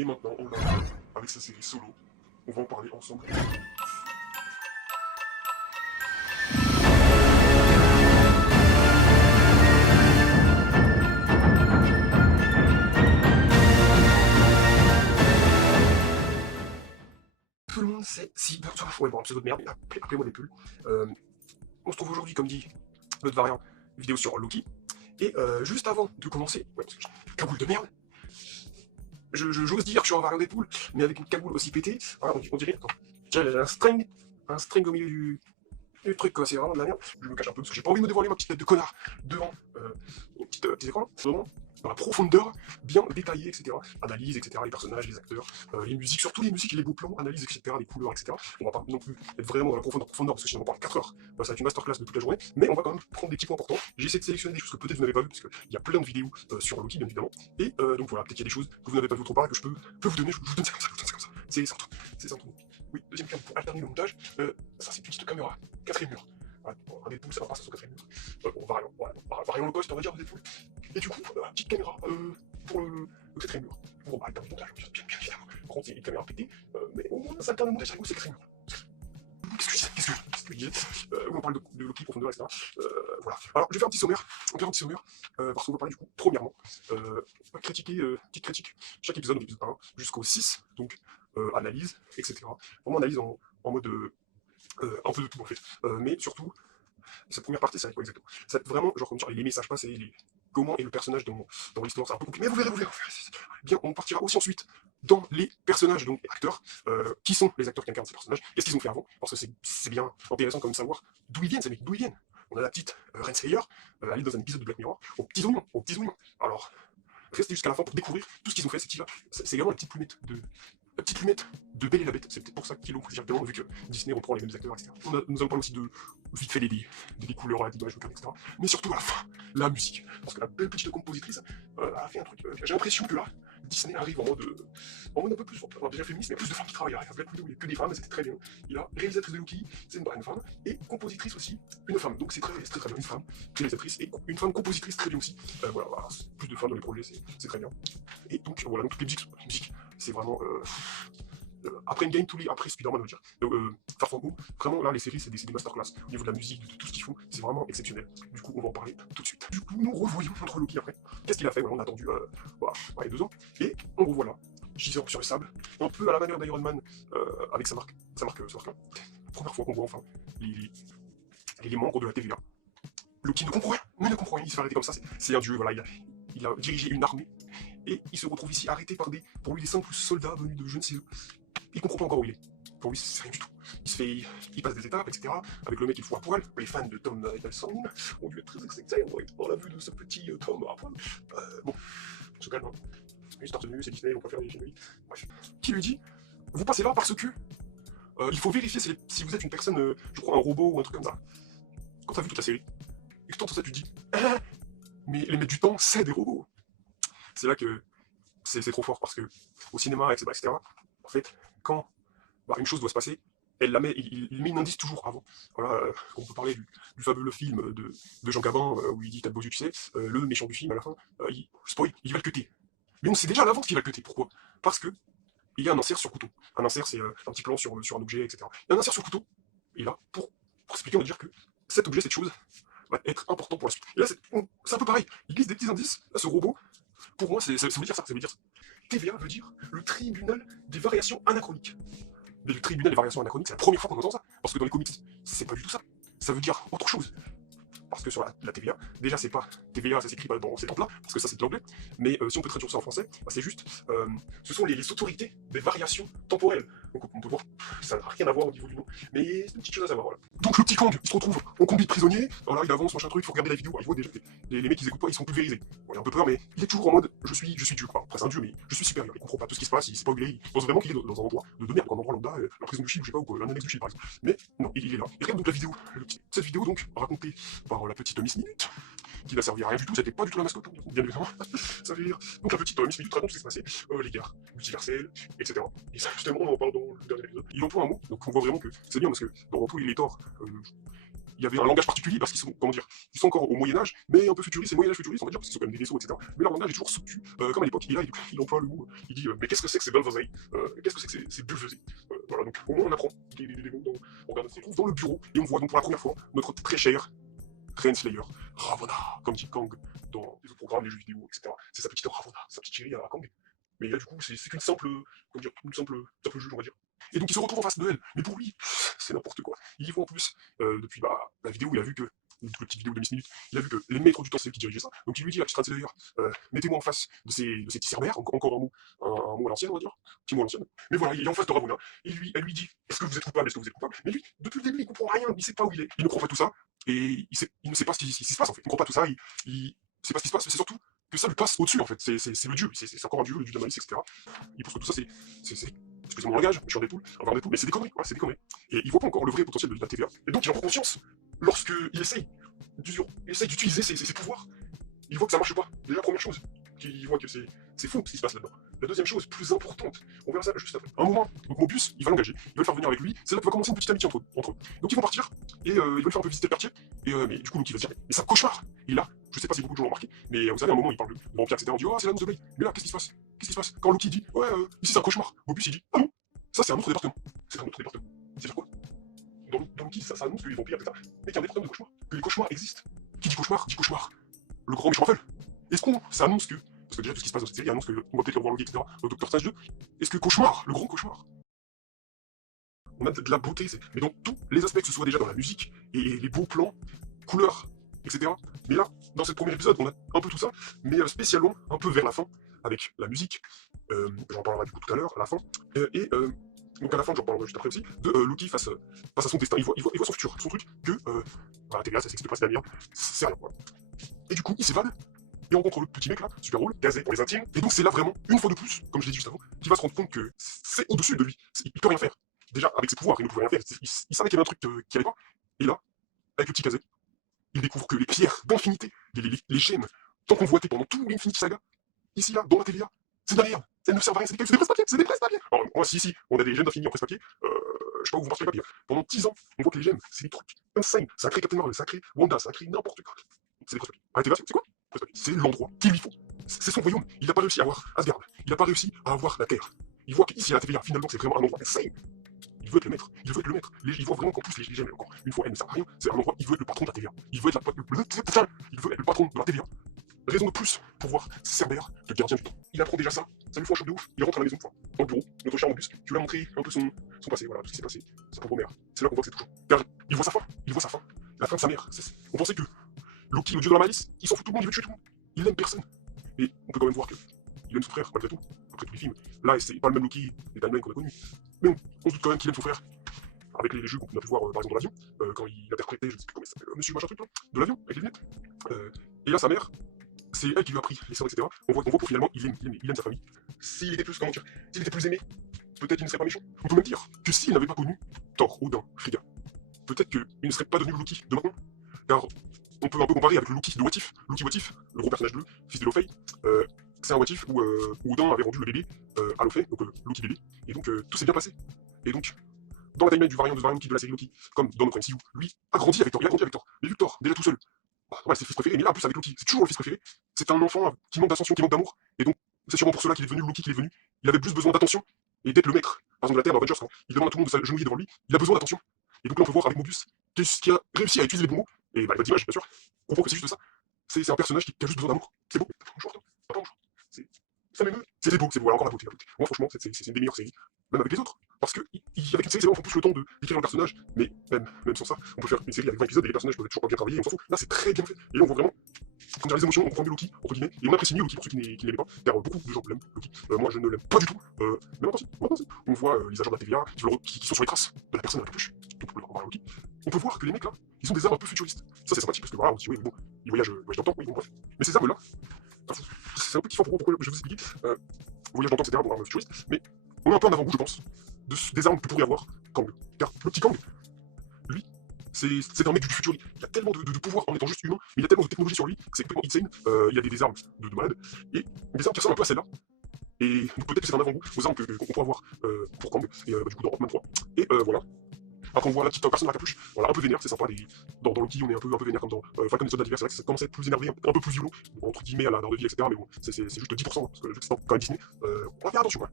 Et maintenant, on a avec sa série solo, on va en parler ensemble. Tout le monde sait si... Ouais, bon, un pseudo de merde, appelez-moi des pulls. On se trouve aujourd'hui, comme dit notre variant, vidéo sur Loki. Et juste avant de commencer, ouais, parce que j'ai une cagoule de merde, j'ose dire que je suis un variant des poules, mais avec une cagoule aussi pétée, voilà, on dirait, attends, j'ai un string au milieu du truc, quoi, c'est vraiment de la merde. Je me cache un peu parce que j'ai pas envie de me dévoiler ma petite tête de connard devant une petite écran, vraiment dans la profondeur, bien détaillée, etc. Analyse, etc. Les personnages, les acteurs, les musiques, surtout les musiques et les beaux plans, analyse, etc. Les couleurs, etc. On va pas non plus être vraiment dans la profondeur parce que sinon on parle 4 heures. Ça va être une masterclass de toute la journée, mais on va quand même prendre des petits points importants. J'ai essayé de sélectionner des choses que peut-être vous n'avez pas vues parce qu'il y a plein de vidéos sur Loki, bien évidemment. Et donc voilà, peut-être qu'il y a des choses que vous n'avez pas vues autre part et que je peux vous donner. Je vous donne ça comme ça, je vous donne ça comme ça. C'est centre. Oui, deuxième cam pour alterner le montage. Ça, c'est une petite caméra, quatrième mur. Voilà, un Deadpool, ça va pas, ça sur quatrième mur. Bon, variant, voilà, variant low cost, on va dire, Deadpool. Et du coup, petite caméra pour le quatrième mur. Bon, bah, alterner le montage, bien évidemment. Par contre, il y a une caméra pétée, mais au moins, ça alterne le montage, c'est le quatrième mur. Qu'est-ce que je disais on parle de Loki, profondeur, etc. Voilà. Alors, je vais faire un petit sommaire. Parce qu'on va parler du coup, premièrement, petite critique, chaque épisode, donc épisode 1 jusqu'au 6, donc analyse, etc. Vraiment analyse en mode un peu de tout en fait. Mais surtout, cette première partie, ça va être quoi exactement? Ça va être vraiment, genre, comme dire, les messages passés, comment est le personnage dans l'histoire, c'est un peu compliqué. Mais vous verrez. Bien, on partira aussi ensuite dans les personnages, donc les acteurs, qui sont les acteurs qui incarnent ces personnages, qu'est-ce qu'ils ont fait avant, parce que c'est bien intéressant comme savoir d'où ils viennent, ces mecs, d'où ils viennent. On a la petite Renslayer, elle est dans un épisode de Black Mirror, aux petits oignons. Alors, restez jusqu'à la fin pour découvrir tout ce qu'ils ont fait, c'est également la petite lunette de Belle et la Bête, c'est peut-être pour ça qu'ils l'ont pris directement, vu que Disney reprend les mêmes acteurs, etc. Nous allons parler aussi de vite fait des couleurs, des images locales, etc. Mais surtout à la fin, la musique. Parce que la belle petite compositrice a fait un truc. J'ai l'impression que là, Disney arrive en mode un peu plus, on a déjà féministe, mais plus de femmes qui travaillent. À Black Widow, il n'y a que des femmes, et c'était très bien. Il a réalisatrice de Loki, c'est une femme, et compositrice aussi, une femme. Donc c'est très bien, une femme réalisatrice et une femme compositrice très bien aussi. Voilà, plus de femmes dans les projets, c'est très bien. Et donc voilà, donc toutes les musiques c'est vraiment après Endgame, après Spider-Man, on va dire, Far From Home, vraiment là les séries c'est des masterclass au niveau de la musique, de tout ce qu'ils font, c'est vraiment exceptionnel. Du coup on va en parler tout de suite. Du coup nous revoyons notre Loki après. Qu'est-ce qu'il a fait? On a attendu voilà, 2 ans et on revoit là, gisant sur le sable, un peu à la manière d'Iron Man avec sa marque là. Première fois qu'on voit enfin les membres de la TVA. Loki ne comprend rien, il se fait arrêter comme ça, c'est un dieu, voilà, il a dirigé une armée et il se retrouve ici arrêté par pour lui, des simples soldats venus de je ne sais où. Il comprend pas encore où il est. Pour lui, c'est rien du tout. Il passe des étapes, etc. Avec le mec, il fout à poil. Les fans de Tom Hiddleston ont dû être très excités dans la vue de ce petit Tom à poil. Bon, on se calme. Hein. Juste tenu, c'est Disney, on peut faire des films. Bref. Qui lui dit, vous passez là parce que il faut vérifier si vous êtes une personne, je crois, un robot ou un truc comme ça. Quand t'as vu toute la série, et que tu entends ça, tu te dis, mais les mecs du temps, c'est des robots. C'est là que c'est trop fort parce que au cinéma, etc. En fait, quand une chose doit se passer, il met un indice toujours avant. Voilà, on peut parler du fabuleux film de Jean Gabin où il dit t'as de beaux yeux, tu sais, le méchant du film à la fin, il va le cuter. Mais on sait déjà à l'avance qu'il va le cuter. Pourquoi? Parce que il y a un insert sur couteau. Un insert, c'est un petit plan sur un objet, etc. Il y a un insert sur couteau. Et là, pour expliquer, on va dire que cet objet, cette chose, va être important pour la suite. Et là, c'est un peu pareil. Il glisse des petits indices. Là, ce robot, pour moi, ça veut dire ça. TVA veut dire le tribunal des variations anachroniques. Mais le tribunal des variations anachroniques, c'est la première fois qu'on entend ça. Parce que dans les comics, c'est pas du tout ça. Ça veut dire autre chose. Parce que sur la TVA, déjà c'est pas TVA, ça s'écrit pas dans ces temps-là, parce que ça c'est de l'anglais, mais si on peut traduire ça en français, c'est juste, ce sont les autorités des variations temporelles. Donc on peut voir, ça n'a rien à voir au niveau du nom, mais c'est une petite chose à savoir, voilà. Donc le petit Kang, il se retrouve en combi de prisonnier, voilà, il avance, machin truc, il faut regarder la vidéo, il voit déjà que les mecs ils écoutent pas, ils sont pulvérisés. Bon, il a un peu peur, mais il est toujours en mode, je suis Dieu, quoi. Après c'est un Dieu, mais je suis supérieur, il comprend pas tout ce qui se passe, il sait pas où il pense vraiment qu'il est dans un endroit de merde, un endroit lambda, la prison du Chili, je sais pas, ou l'annexe du Chili par exemple. Mais non, il est là. Et regarde donc la vidéo, cette vidéo donc, racontée par la petite Miss Minute, qui n'a servi à rien du tout, c'était pas du tout la mascotte, bien évidemment, ça veut dire. Donc la petite Miss Minute raconte ce qui s'est passé, les guerres multiverselles, etc. Et ça, justement, on en parle dans le dernier épisode. Il emploie un mot, donc on voit vraiment que c'est bien, parce que dans tout il est tort, il y avait un langage particulier parce qu'ils sont, comment dire, ils sont encore au Moyen-Âge, mais un peu futuriste, c'est Moyen-Âge futuriste, on va dire, parce qu'ils sont quand même des vaisseaux, etc. Mais leur langage est toujours somptueux, comme à l'époque. Et là, il emploie le mot, il dit, mais qu'est-ce que c'est que ces Belvazei, qu'est-ce que c'est que ces Bulvesei. Voilà, donc au moins on apprend des mots, on regarde, on se retrouve dans le bureau, et on voit donc pour la première fois notre très cher Renslayer, Ravonna, comme dit Kang dans les autres programmes, les jeux vidéo, etc. C'est sa petite Ravonna, sa petite chérie à Kang. Mais là, du coup, c'est qu'une simple, comment dire, simple juge, on va dire. Et donc, il se retrouve en face de elle. Mais pour lui, c'est n'importe quoi. Il y voit en plus, depuis la vidéo, il a vu que, une petite vidéo de Miss Minute, il a vu que les maîtres du temps, c'est eux qui dirigeaient ça. Donc, il lui dit, la petite Renslayer, mettez-moi en face de ces cerbères, encore un mot à l'ancienne, on va dire, petit mot à l'ancienne. Mais voilà, il est en face de Ravonna, et elle lui dit, est-ce que vous êtes coupable, est-ce que vous êtes coupable. Mais lui, depuis le début, il comprend rien, il sait pas où il est. Il ne croit pas tout ça, et il ne sait pas ce qui se passe, en fait. Il ne croit pas tout ça, il sait pas ce qui se passe, c'est surtout que ça lui passe au-dessus, en fait. C'est le dieu, c'est encore un dieu, le dieu de la malice, etc. Il pense que tout ça, excusez mon langage, je suis un Deadpool, mais c'est des conneries, voilà, c'est des conneries. Et il voit pas encore le vrai potentiel de la TVA. Et donc il en prend conscience lorsqu'il essaye d'utiliser ses pouvoirs. Il voit que ça marche pas. Déjà, première chose, il voit que c'est fou ce qui se passe là-dedans. La deuxième chose, plus importante, on verra ça juste après. Un moment, donc Mobius, il va l'engager, il va le faire venir avec lui, c'est là qu'il va commencer une petite amitié entre eux. Donc ils vont partir, et il va le faire un peu visiter le quartier, et mais du coup, Loki va se dire, mais c'est un cauchemar. Et là, je sais pas si beaucoup de gens l'ont remarqué, mais vous savez, à un moment, il parle de vampire, etc. On dit, oh, c'est l'annonce de Blade. Mais là, qu'est-ce qui se passe? Qu'est-ce qui se passe? Quand Loki dit, ouais, ici c'est un cauchemar, Mobius il dit, ah non, ça c'est un autre département. C'est un autre département. C'est-à-dire quoi? Dans Loki, ça annonce que les vampires, etc. Mais qu'il y a un département de cauchemar, que les cauchemars existent. Qui dit cauchemar, le grand méchant Raphaël. Est-ce qu'on, ça annonce que, parce que déjà tout ce qui se passe dans cette série annonce qu'on va peut-être le revoir Loki, etc. Au Docteur Strange 2, est-ce que cauchemar, le grand cauchemar, on a de la beauté, mais dans tous les aspects, que ce soit déjà dans la musique, et les beaux plans, couleurs, etc. Mais là, dans ce premier épisode, on a un peu tout ça, mais spécialement un peu vers la fin, avec la musique, j'en parlerai du coup tout à l'heure, à la fin, donc à la fin, j'en parlerai juste après aussi, de Loki face à son destin, il voit son futur, son truc, que, la TVA, ça s'explique pas, c'est d'avenir, c'est rien, quoi. Et du coup, il s'évade, et on rencontre le petit mec là, super drôle, gazé pour les intimes, et donc c'est là vraiment, une fois de plus, comme je l'ai dit juste avant, qu'il va se rendre compte que c'est au-dessus de lui, il peut rien faire. Déjà, avec ses pouvoirs, il ne pouvait rien faire, il savait qu'il y avait un truc qui allait pas, et là, avec le petit gazé, il découvre que les pierres d'infinité, les gemmes, tant convoitées pendant tout l'Infinity Saga, ici là, dans la TVA, c'est de la merde, elles ne servent à rien, c'est des presse-papiers, c'est des presse-papiers. Alors, moi, si, on a des gemmes d'infini en presse-papier, je sais pas où vous marchez les papiers. Pendant 10 ans, on voit que les gemmes, c'est des trucs insane, ça a créé Captain Marvel, ça a créé Wanda, ça a créé n'importe quoi. C'est des presse-papiers. À la TVA, c'est quoi? C'est l'endroit qu'il lui faut. C'est son royaume. Il n'a pas réussi à avoir Asgard. Il n'a pas réussi à avoir la Terre. Il voit qu'ici, à la TVA, finalement, c'est vraiment un endroit insane. Il veut être le maître. Il veut être le maître. Il voit vraiment qu'en plus, les gemmes, encore une fois, elles ne servent à rien. C'est un endroit, il veut être le patron de la TVA. Il veut être le patron de la TVA. Raison de plus pour voir Cerbère, le gardien du temps. Il apprend déjà ça, ça lui fait un choc de ouf. Il rentre à la maison, dans le bureau, notre cher Mobius, qui lui a montré un peu son passé, voilà, tout ce qui s'est passé, sa pauvre mère. C'est là qu'on voit que c'est toujours. Car il voit sa fin, la fin de sa mère. On pensait que Loki, le dieu de la malice, il s'en fout de tout le monde, il veut tuer tout le monde. Il n'aime personne. Et on peut quand même voir qu'il aime son frère, malgré tout, après tous les films. Là, c'est pas le même Loki, les timelines qu'on a connus. Mais on se doute quand même qu'il aime son frère. Avec les jeux qu'on a pu voir, par exemple, dans l'avion, quand il interprétait, je ne sais plus comment il s'appelle, monsieur machin truc, là, de l'avion, avec les lunettes. Et là, sa mère, c'est elle qui lui a appris les sorts, etc. On voit que finalement, il aime sa famille. S'il était plus, comment dire, s'il était plus aimé, peut-être qu'il ne serait pas méchant. On peut même dire que s'il n'avait pas connu Thor, Odin, Frigga, peut-être qu'il ne serait pas devenu le Loki de maintenant. Car on peut un peu comparer avec le Loki de What If. Loki What If, le gros personnage bleu, fils de Lofei. C'est un What If où Odin avait rendu le bébé à Lofei, donc Loki bébé. Et donc tout s'est bien passé. Et donc, dans la timeline du variant Loki de la série Loki, comme dans notre MCU, lui a grandi avec Thor. Mais vu que Thor, déjà tout seul, ouais, c'est le fils préféré, mais là en plus avec Loki, c'est toujours le fils préféré. C'est un enfant qui manque d'ascension, qui manque d'amour. Et donc, c'est sûrement pour cela qu'il est devenu le Loki qu'il est devenu. Il avait plus besoin d'attention et d'être le maître. Par exemple, de la Terre dans Avengers, quand il demande à tout le monde de s'agenouiller devant lui, il a besoin d'attention. Et donc là, on peut voir avec Mobius qui a réussi à utiliser les bons mots, et bah, l'image, bien sûr, on comprend que c'est juste ça. C'est un personnage qui a juste besoin d'amour. C'est beau. Bonjour. Ça m'émeut. C'est beau, voilà, encore la beauté. Moi, franchement, c'est une des meilleures séries, même avec les autres. Parce que, avec une série, c'est vrai, on prend plus le temps d'écrire un personnage, mais même sans ça, on peut faire une série avec 20 épisodes et les personnages peuvent être toujours pas bien travaillés, on s'en fout. Là, c'est très bien fait. Et là, on voit vraiment, on a les émotions, on comprend mieux Loki, entre guillemets, et on apprécie mieux Loki pour ceux qui n'aimaient pas, car beaucoup de gens l'aiment, Loki. Moi, je ne l'aime pas du tout, mais maintenant, si. On voit les agents de la TVA qui sont sur les traces de la personne à la capuche, donc on peut voir Loki. On peut voir que les mecs là, ils ont des armes un peu futuristes. Ça, c'est sympathique parce que voilà, on se dit, oui, bon, ils voyagent dans le temps, oui, bon, bref. Mais ces armes là, c'est un peu kiffant pour moi, pourquoi je vais vous expliquer. Voyage dans le temps, etc., pour armes futuristes, mais on est un peu en avant-goût, je pense, des armes que pourrait avoir Kang. Car le petit Kang, lui, c'est un mec du futur. Il a tellement de pouvoir en étant juste humain, mais il a tellement de technologie sur lui que c'est complètement insane. Il a des armes de malade, et des armes qui ressemblent un peu à celle-là. Et peut-être que c'est un avant-goût aux armes qu'on pourrait avoir pour Kang, et du coup dans Ant-Man 3. Et voilà. Après on voit la petite personne à la capuche, voilà, un peu vénère, c'est sympa. Dans Loki, on est un peu vénère comme dans Falcon et le Soldat d'hiver, c'est vrai que ça commence à être plus énervé, un peu plus violent, entre guillemets à la Daredevil, etc. Mais bon, c'est juste 10%, parce que vu que c'est quand même Disney, on va faire attention. Ouais.